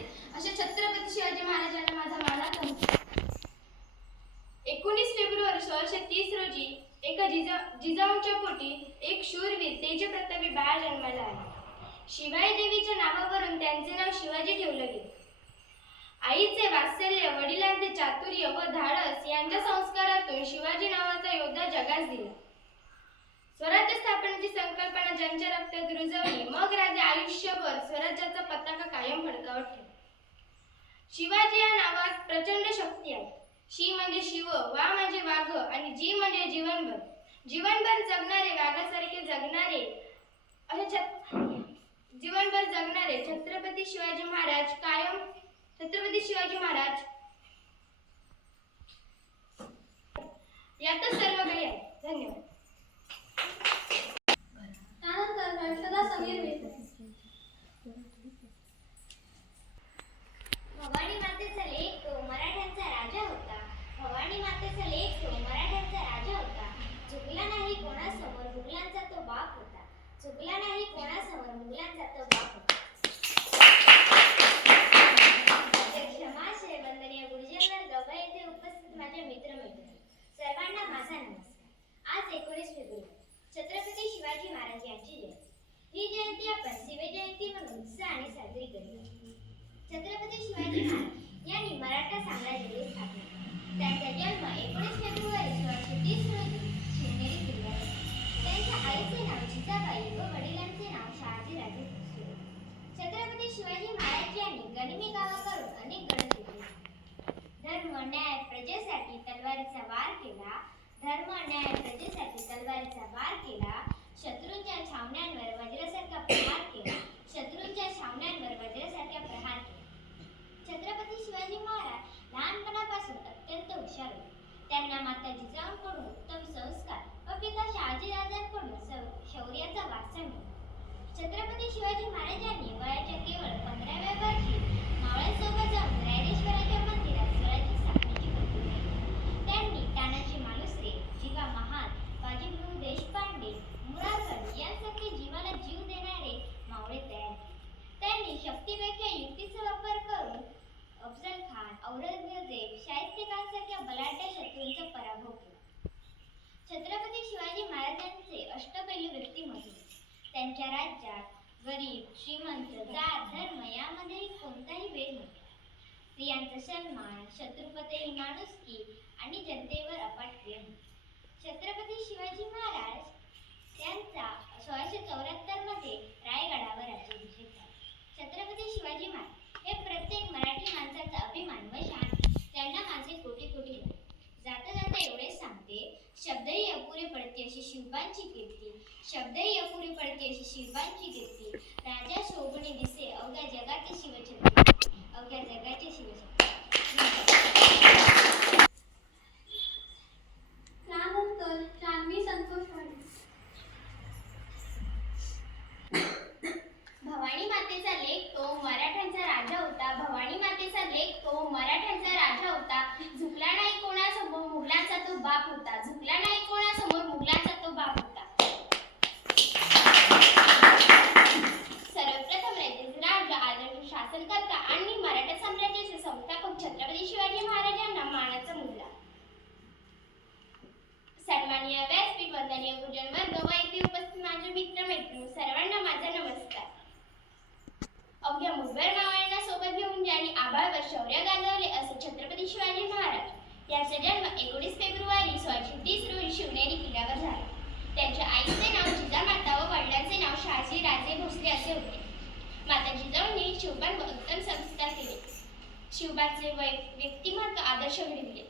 होते अशा छत्रपती शिवाजी महाराजांना माझा मानाचा होता. 19 फेब्रुवारी 1630 रोजी एका जिजाऊंच्या पोटी एक शूरवीर तेजप्रतापी बाळ जन्माला आले. शिवाई देवीच्या नावावरून त्यांचे नाव शिवाजी ठेवले गेले. आईचे वात्सल्य, वडिलांचे चातुर्य व धाडस यांच्या संस्कारातून शिवाजी नावाचा योद्धा जगास दिला. स्वराज्य स्थापनेची संकल्पना ज्यांच्या रक्तात रुजवली, मग राजे आयुष्यभर स्वराज्याचा पताका कायम फडकावत ठेवला. शिवाजी या नावात प्रचंड शक्ती आहे. शी म्हणजे शिव, वा म्हणजे वाघ आणि जी म्हणजे जीवनभर. जीवनभर जगणारे, वाघासारखे जगणारे, जीवनभर जगणारे छत्रपती शिवाजी महाराज यातच सर्व काही आहे. धन्यवाद. त्यानंतर वंशजा समीर भवानी मातेचा लेक तो मराठ्यांचा राजा होता. भवानी मातेचा लेक तो मराठ्यांचा राजा होता. झुकला नाही कोणासमोर, मुघलांचा तो बाप होता. झुकला नाही कोणासमोर, मुघलांचा तो बाप होता. क्षमाशय वंदनीय गुरुजन वर्ग व येथे उपस्थित माझे मित्रमैत्रिणी सर्वांना माझा नमस्कार. आज 19 फेब्रुवारी छत्रपती शिवाजी महाराज यांची जयंती. ही जयंती आपण शिवजयंती म्हणून उत्साहाने साजरी करतो. छत्रपती शिवाजी महाराज यांनी मराठा साम्राज्याची स्थापना केली. त्यांचा जन्म 19 फेब्रुवारी 1630 रोजी शिवनेरी किल्ल्यावर. त्यांच्या आईचे नाव जिजाबाई व वडिलांचे नाव शहाजीराजे भोसले. छत्रपती शिवाजी महाराज यांनी गनिमी गावाकडून अनेक गड जिंकले. धर्म न्याय प्रजेसाठी तलवारीचा वार केला. धर्म न्याय प्रजेसाठी तलवारीचा वार केला. शत्रूंच्या छावण्यांवर वज्रासारखा प्रहार केला. शत्रूंच्या छावण्यांवर वज्रासारखा प्रहार केला. छत्रपती शिवाजी महाराज लहानपणापासून अत्यंत हुशार होते. त्यांना माता जिजाऊंकडून उत्तम संस्कार व पिता शहाजीराजांकडून शौर्याचा वारसा मिळाला. छत्रपती शिवाजी महाराजांनी वयाच्या केवळ 15व्या वर्षी मावळ्यांसोबत जाऊन रायरेश्वराच्या मंदिरात स्वराज्य स्थापनेची कल्पना केली. त्यांनी तानाजी मालुसरे, जिवा महाल, बाजीप्रभू देशपांडे, मुरारगड यांसारखे जीवाला जीव देणारे मावळे तयार केले. त्यांनी शक्तीपेक्षा युक्तीचा वापर करून अफजल खान, औरंगजेब, शाहिस्तेखानसारख्या बलाढ्य शत्रूंचा पराभव केला. छत्रपती शिवाजी महाराजांचे अष्टपैलू व्यक्तिमत्व. त्यांच्या राज्यात गरीब, श्रीमंत, जात, धर्म यामध्ये कोणताही भेद नव्हता. स्त्रियांचा सन्मान, शत्रुपतेही माणुसकी आणि जनतेवर अफाट प्रेम. छत्रपती शिवाजी महाराज यांचा 1674 मध्ये रायगडावर राज्याभिषेक झाला. छत्रपती शिवाजी महाराज हे प्रत्येक मराठी माणसाचा अभिमान व शान. त्यांना माझे कोटी कोटी वंदन. जाता जाता एवढेच सांगते, शब्दही अपुरे पडते अशी शिवबांची कीर्ती. शब्दही अपुरे पडते अशी शिवबांची कीर्ती. राजा शोभणे दिसे अवघ्या जगाचे शिवछत्र. अवघ्या जगाचे शिवछत्र. त्यानंतर जान्हवी संतोष वाडे. भवानी मातेचा लेक तो मराठ्यांचा राजा होता. भवानी मातेचा लेक तो मराठ्यांचा राजा होता. झुकला नाही कोणासमोर, मुघलांचा तो बाप होता. झुकला नाही कोणासमोर, मुघलांचा तो बाप होता. सर्वप्रथम राजा, आदर्श शासनकर्ता आणि मराठा साम्राज्याचे संस्थापक छत्रपती शिवाजी महाराजांना मानाचा मुजरा. सन्माननीय व्यासपीठ, वंदनीय गुरुजन वर्ग व येथे उपस्थित माझे मित्रमैत्रिणी सर्वांना माझा नमस्कार. अवघ्या मुठभर मावळ्यांना सोबत घेऊन ज्यांनी आभाळवर शौर्य गाजवले असे छत्रपती शिवाजी महाराज यांचा जन्म 19 फेब्रुवारी 1630 रोजी शिवनेरी किल्ल्यावर झाला. त्यांच्या आईचे नाव जिजामाता व वडिलांचे नाव शहाजीराजे भोसले असे होते. माता जिजाऊंनी शिवबांवर उत्तम संस्कार केले. शिवबांचे व्यक्तिमत्व आदर्श घडविले.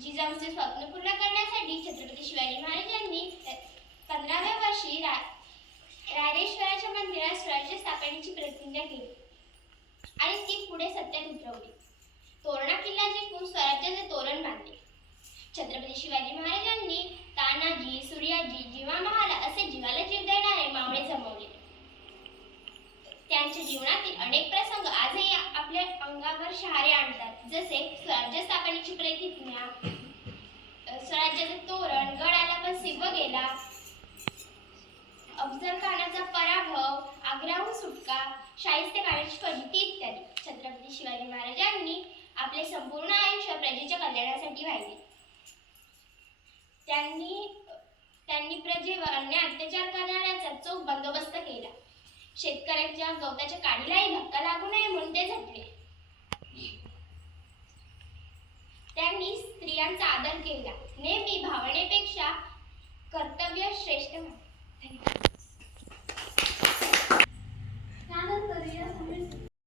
जिजाऊंचे स्वप्न पूर्ण करण्यासाठी छत्रपती शिवाजी महाराजांनी 15व्या वर्षी रायरेश्वराच्या मंदिरात स्वराज्य स्थापनेची प्रतिज्ञा केली आणि ती पुढे सत्यात उतरवली. तोरणा किल्ला जिंकून स्वराज्याचे तोरण बांधले. छत्रपती शिवाजी महाराजांनी तानाजी, सूर्याजी, जिवा महाल असे जीवाला जीव देणारे मावळे जमवले. त्यांच्या जीवनातील अनेक प्रसंग आजही आपल्या अंगावर शहारे आणतात. जसे स्वराज्य स्थापनेची प्रतिज्ञा, स्वराज्याचे तोरण, गड आला पण सिंह गेला, अफजल खानाचा पराभव आग्र्याहून सुटका, शाहिस्तेखानाची फजिती इत्यादी. छत्रपती शिवाजी महाराजांनी आपले संपूर्ण आयुष्य प्रजेच्या कल्याणासाठी वाहिले. त्यांनी प्रजेवर अन्याय अत्याचार करणाऱ्याचा चोख बंदोबस्त केला. शेतकऱ्यांच्या गवताच्या काडीलाही धक्का लागू नये म्हणून ते झटले. त्यांनी स्त्रियांचा आदर केला. नेहमी भावनेपेक्षा कर्तव्य श्रेष्ठ मानले. त्यानंतर या समीर